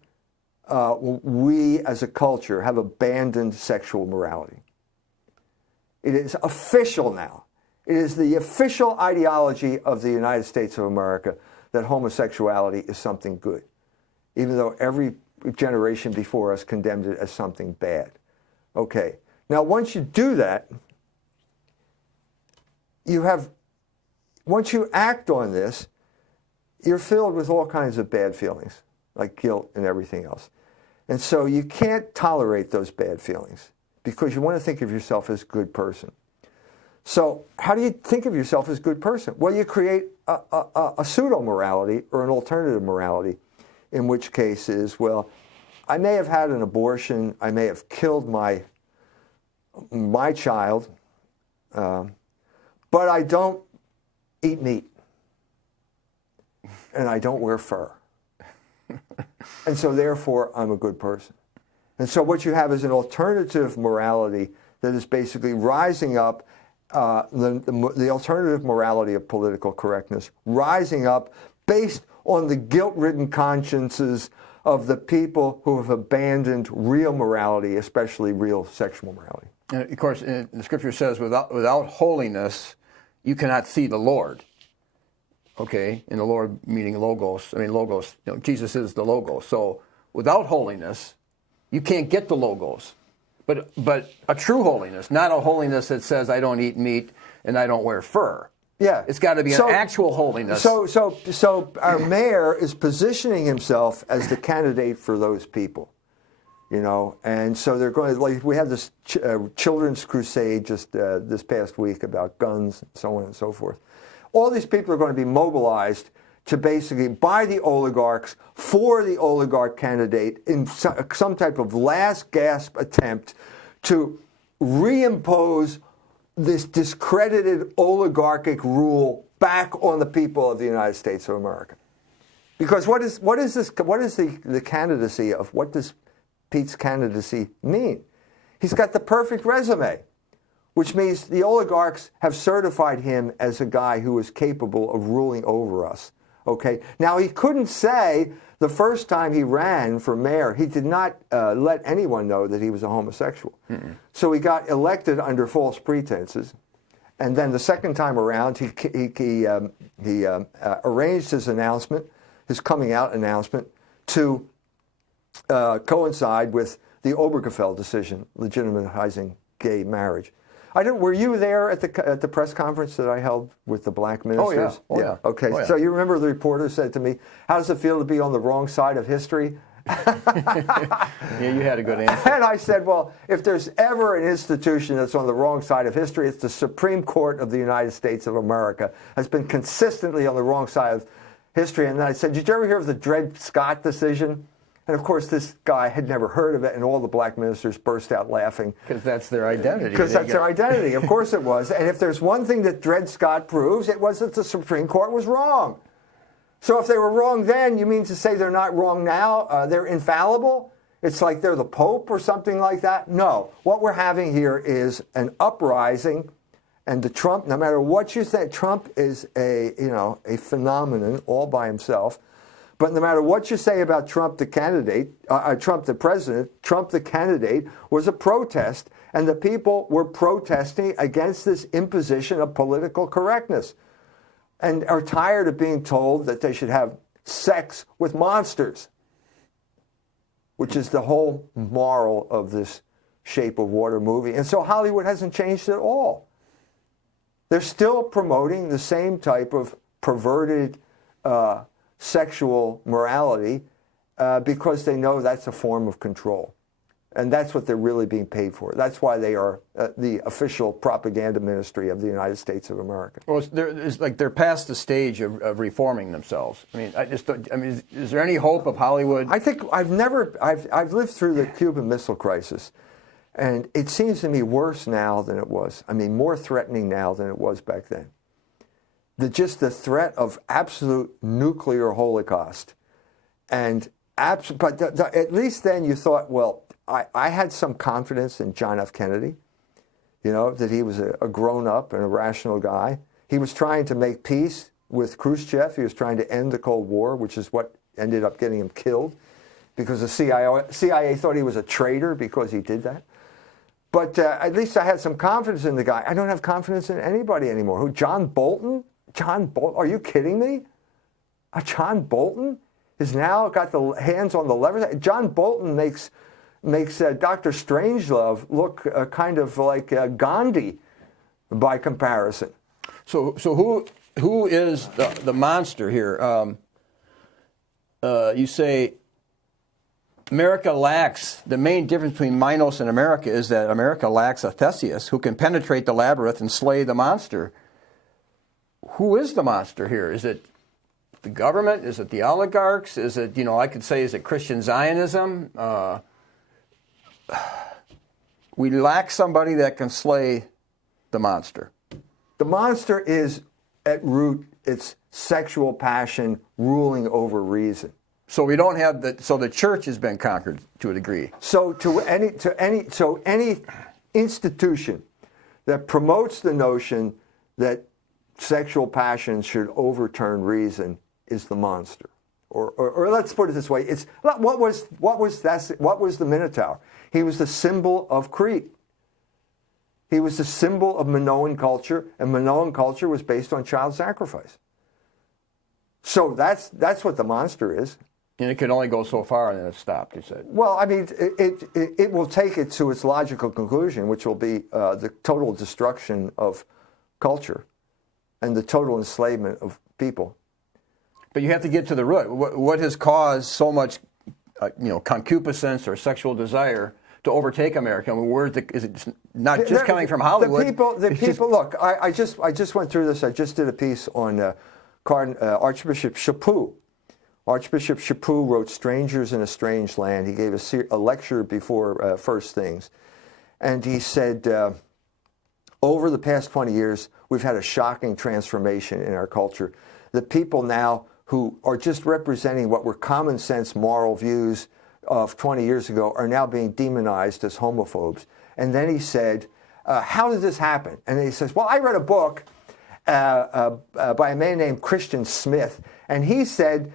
we as a culture have abandoned sexual morality. It is official now. It is the official ideology of the United States of America that homosexuality is something good, even though every generation before us condemned it as something bad. Okay. Now, once you do that, once you act on this, you're filled with all kinds of bad feelings, like guilt and everything else. And so you can't tolerate those bad feelings because you want to think of yourself as a good person. So how do you think of yourself as a good person? Well, you create a pseudo-morality or an alternative morality, in which case is, well, I may have had an abortion, I may have killed my child, but I don't eat meat, and I don't wear fur. And so therefore, I'm a good person. And so what you have is an alternative morality that is basically rising up, the alternative morality of political correctness, rising up based on the guilt-ridden consciences of the people who have abandoned real morality, especially real sexual morality. And of course, the Scripture says, without holiness, you cannot see the Lord. Okay, and the Lord meaning logos. I mean, logos, Jesus is the logos. So without holiness, you can't get the logos. But a true holiness, not a holiness that says I don't eat meat and I don't wear fur. Yeah. It's got to be an actual holiness. So our mayor is positioning himself as the candidate for those people, and so they're going, like, we had this children's crusade just this past week about guns and so on and so forth. All these people are going to be mobilized to basically, by the oligarchs, for the oligarch candidate in some type of last gasp attempt to reimpose this discredited oligarchic rule back on the people of the United States of America. Because what is the candidacy of, what does Pete's candidacy mean? He's got the perfect resume, which means the oligarchs have certified him as a guy who is capable of ruling over us. Okay. Now, he couldn't say the first time he ran for mayor, he did not let anyone know that he was a homosexual. Mm-mm. So he got elected under false pretenses. And then the second time around, he arranged his announcement, his coming out announcement, to coincide with the Obergefell decision, legitimizing gay marriage. Were you there at the press conference that I held with the black ministers? Oh, yeah. Okay, Oh, yeah. So you remember the reporter said to me, how does it feel to be on the wrong side of history? Yeah, you had a good answer. And I said, well, if there's ever an institution that's on the wrong side of history, it's the Supreme Court of the United States of America. Has been consistently on the wrong side of history. And then I said, did you ever hear of the Dred Scott decision? And of course, this guy had never heard of it, and all the black ministers burst out laughing. Because that's their identity. Because that's their identity. Of course it was. And if there's one thing that Dred Scott proves, it was that the Supreme Court was wrong. So if they were wrong then, you mean to say they're not wrong now? They're infallible? It's like they're the Pope or something like that? No. What we're having here is an uprising, and the Trump, no matter what you say, Trump is a phenomenon all by himself. But no matter what you say about Trump the candidate, Trump the president, Trump the candidate was a protest, and the people were protesting against this imposition of political correctness and are tired of being told that they should have sex with monsters, which is the whole moral of this Shape of Water movie. And so Hollywood hasn't changed at all. They're still promoting the same type of perverted sexual morality because they know that's a form of control. And that's what they're really being paid for. That's why they are the official propaganda ministry of the United States of America. Well, it's like they're past the stage of reforming themselves. I mean, is there any hope of Hollywood? I think I've lived through the Cuban Missile Crisis, and it seems to me worse now than it was. I mean, more threatening now than it was back then. Just the threat of absolute nuclear holocaust. But at least then you thought, well, I had some confidence in John F. Kennedy, that he was a grown-up and a rational guy. He was trying to make peace with Khrushchev. He was trying to end the Cold War, which is what ended up getting him killed, because the CIA thought he was a traitor because he did that. But at least I had some confidence in the guy. I don't have confidence in anybody anymore. Who? John Bolton? John Bolton? Are you kidding me? John Bolton has now got the hands on the levers. John Bolton makes Dr. Strangelove look kind of like Gandhi by comparison. So who is the monster here? You say America lacks, the main difference between Minos and America is that America lacks a Theseus who can penetrate the labyrinth and slay the monster. Who is the monster here? Is it the government? Is it the oligarchs? Is it, I could say, is it Christian Zionism? We lack somebody that can slay the monster. The monster is, at root, it's sexual passion ruling over reason. So we don't have so the church has been conquered to a degree. So any institution that promotes the notion that sexual passion should overturn reason is the monster. Or let's put it this way: it's what was the Minotaur? He was the symbol of Crete. He was the symbol of Minoan culture, and Minoan culture was based on child sacrifice. So that's what the monster is. And it could only go so far, and then it stopped, you said. Well, I mean, it will take it to its logical conclusion, which will be the total destruction of culture and the total enslavement of people. But you have to get to the root. What has caused so much, concupiscence or sexual desire to overtake America? I mean, is it not just coming from Hollywood? The people. Look, I just went through this. I just did a piece on Archbishop Chaput. Archbishop Chaput wrote "Strangers in a Strange Land." He gave a lecture before First Things, and he said, over the past 20 years, we've had a shocking transformation in our culture. The people now who are just representing what were common sense moral views of 20 years ago are now being demonized as homophobes. And then he said, how did this happen? And he says, well, I read a book by a man named Christian Smith, and he said,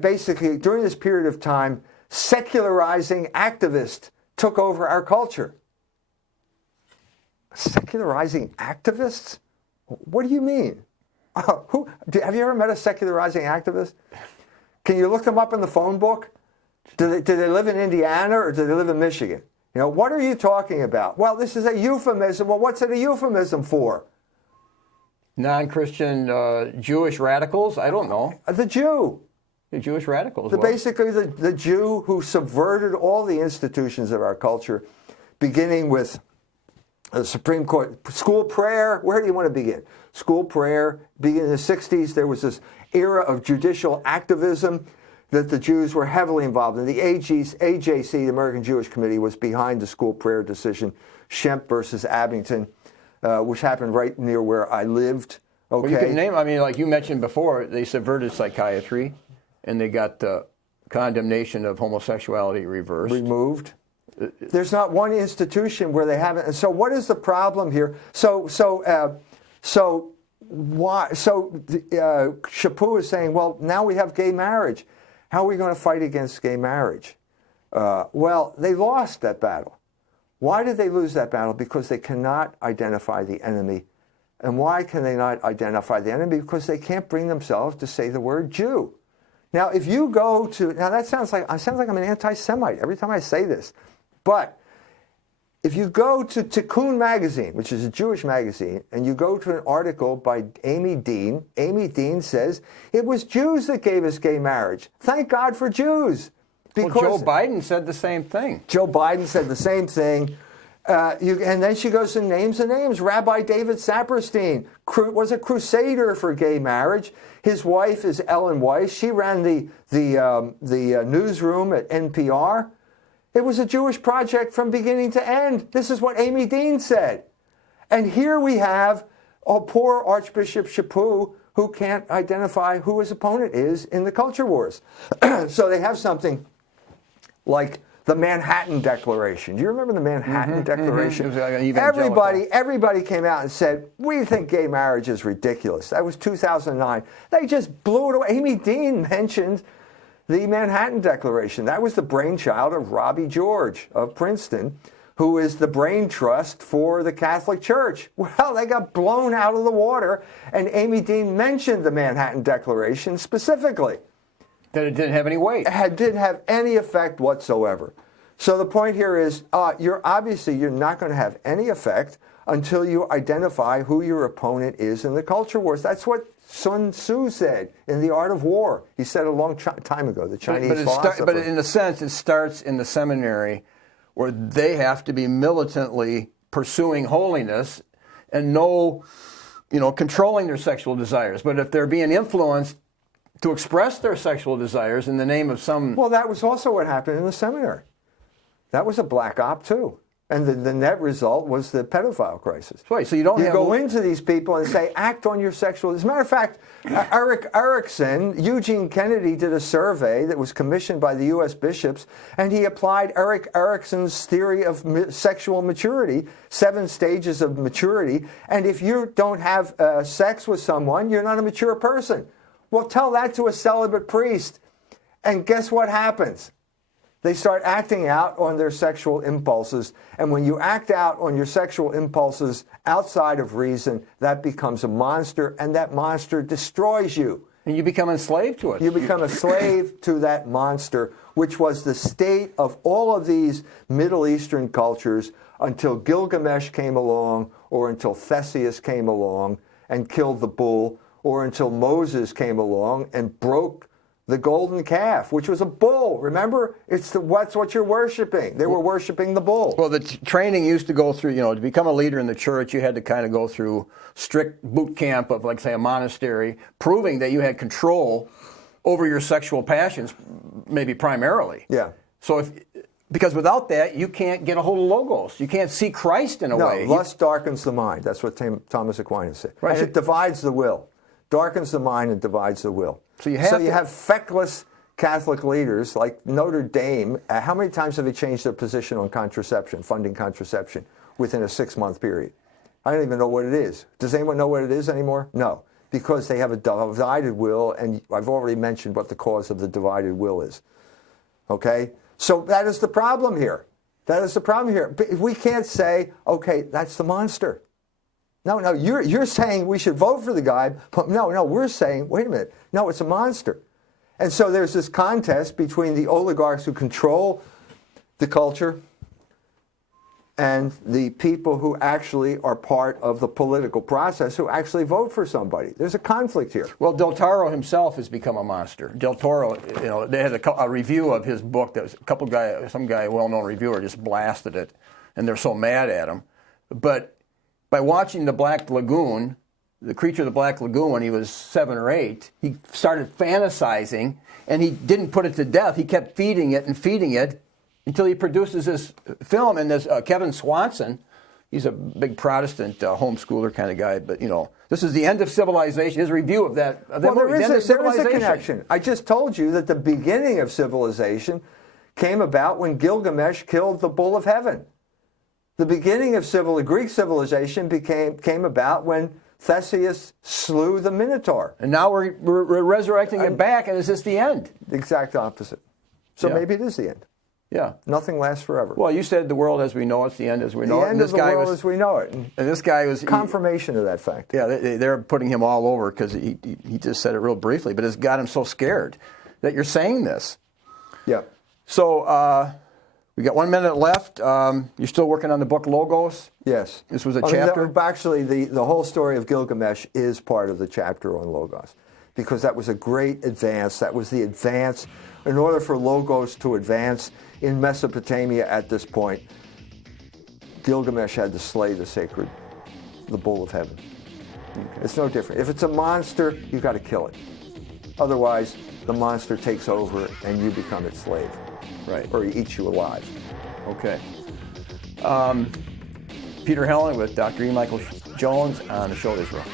basically, during this period of time, secularizing activists took over our culture. Secularizing activists? What do you mean? Have you ever met a secularizing activist? Can you look them up in the phone book? Do they live in Indiana or do they live in Michigan? What are you talking about? Well, this is a euphemism. Well, what's it a euphemism for? Non-Christian Jewish radicals? I don't know. The Jew. The Jewish radicals. Basically, the Jew who subverted all the institutions of our culture, beginning with the Supreme Court, school prayer. Where do you want to begin? School prayer. Beginning in the 60s, there was this era of judicial activism that the Jews were heavily involved in. The AJC, the American Jewish Committee, was behind the school prayer decision, Schempp versus Abington, which happened right near where I lived. Okay. Well, you can name, like you mentioned before, they subverted psychiatry, and they got the condemnation of homosexuality removed. There's not one institution where they haven't. And so, what is the problem here? Chaput is saying, well, now we have gay marriage. How are we going to fight against gay marriage? Well, they lost that battle. Why did they lose that battle? Because they cannot identify the enemy. And why can they not identify the enemy? Because they can't bring themselves to say the word Jew. Now, if you go to, that sounds like I'm an anti-Semite every time I say this. But if you go to Tikkun magazine, which is a Jewish magazine, and you go to an article by Amy Dean says, it was Jews that gave us gay marriage. Thank God for Jews. Because Joe Biden said the same thing. Joe Biden said the same thing. And then she goes and names the names. Rabbi David Saperstein was a crusader for gay marriage. His wife is Ellen Weiss. She ran the newsroom at NPR. It was a Jewish project from beginning to end. This is what Amy Dean said. And here we have a poor Archbishop Chaput who can't identify who his opponent is in the culture wars. So they have something like the Manhattan Declaration. Do you remember the Manhattan Declaration? Everybody came out and said, we think gay marriage is ridiculous. That was 2009. They just blew it away. Amy Dean mentioned the Manhattan Declaration. That was the brainchild of Robbie George of Princeton, who is the brain trust for the Catholic Church. Well, they got blown out of the water, and Amy Dean mentioned the Manhattan Declaration specifically. That it didn't have any weight. It didn't have any effect whatsoever. So the point here is, you're not going to have any effect until you identify who your opponent is in the culture wars. That's what Sun Tzu said in The Art of War. He said a long time ago, the Chinese philosopher. But in a sense, it starts in the seminary where they have to be militantly pursuing holiness and controlling their sexual desires. But if they're being influenced to express their sexual desires in the name of some... Well, that was also what happened in the seminary. That was a black op, too. And the net result was the pedophile crisis. Right, so you go into these people and say, act on your sexual... As a matter of fact, Erik Erikson, Eugene Kennedy did a survey that was commissioned by the U.S. bishops, and he applied Erik Erikson's theory of sexual maturity, 7 stages of maturity, and if you don't have sex with someone, you're not a mature person. Well, tell that to a celibate priest, and guess what happens? They start acting out on their sexual impulses. And when you act out on your sexual impulses outside of reason, that becomes a monster, and that monster destroys you. And you become enslaved to it. You become a slave to that monster, which was the state of all of these Middle Eastern cultures until Gilgamesh came along, or until Theseus came along and killed the bull, or until Moses came along and broke the golden calf, which was a bull. Remember, that's what you're worshiping. They were worshiping the bull. Well, the training used to go through, to become a leader in the church, you had to kind of go through strict boot camp of, like, say, a monastery, proving that you had control over your sexual passions, maybe primarily. Yeah. So because without that, you can't get a hold of logos. You can't see Christ in a way. No, lust darkens the mind. That's what Thomas Aquinas said. Right. And it divides the will. Darkens the mind and divides the will. So you have feckless Catholic leaders like Notre Dame. How many times have they changed their position on contraception, funding contraception, within a 6-month period? I don't even know what it is. Does anyone know what it is anymore? No, because they have a divided will, and I've already mentioned what the cause of the divided will is. Okay? So that is the problem here. That is the problem here. We can't say, okay, that's the monster. No, you're saying we should vote for the guy, but no, we're saying, wait a minute, no, it's a monster. And so there's this contest between the oligarchs who control the culture and the people who actually are part of the political process, who actually vote for somebody. There's a conflict here. Well, Del Toro himself has become a monster. Del Toro, they had a review of his book that was some guy, a well-known reviewer, just blasted it, and they're so mad at him. But by watching the Black Lagoon, the creature of the Black Lagoon, when he was 7 or 8, he started fantasizing, and he didn't put it to death. He kept feeding it until he produces this film. And this Kevin Swanson, he's a big Protestant homeschooler kind of guy, but this is the end of civilization. His review of that. There is a connection. I just told you that the beginning of civilization came about when Gilgamesh killed the bull of heaven. The beginning of Greek civilization came about when Theseus slew the Minotaur. And now we're resurrecting it back, and is this the end? The exact opposite. So maybe it is the end. Yeah. Nothing lasts forever. Well, you said the world as we know it's the end as we know it. The end of the world as we know it. And this guy was... confirmation of that fact. Yeah, they're putting him all over because he just said it real briefly, but it's got him so scared that you're saying this. Yeah. So... we got 1 minute left. You're still working on the book Logos? Yes. This was a chapter? Actually, the whole story of Gilgamesh is part of the chapter on Logos, because that was a great advance. That was the advance. In order for Logos to advance in Mesopotamia at this point, Gilgamesh had to slay the bull of heaven. Okay. It's no different. If it's a monster, you've got to kill it. Otherwise, the monster takes over and you become its slave. Right. Or he eats you alive. Okay. Peter Helen with Dr. E. Michael Jones on the show Israel.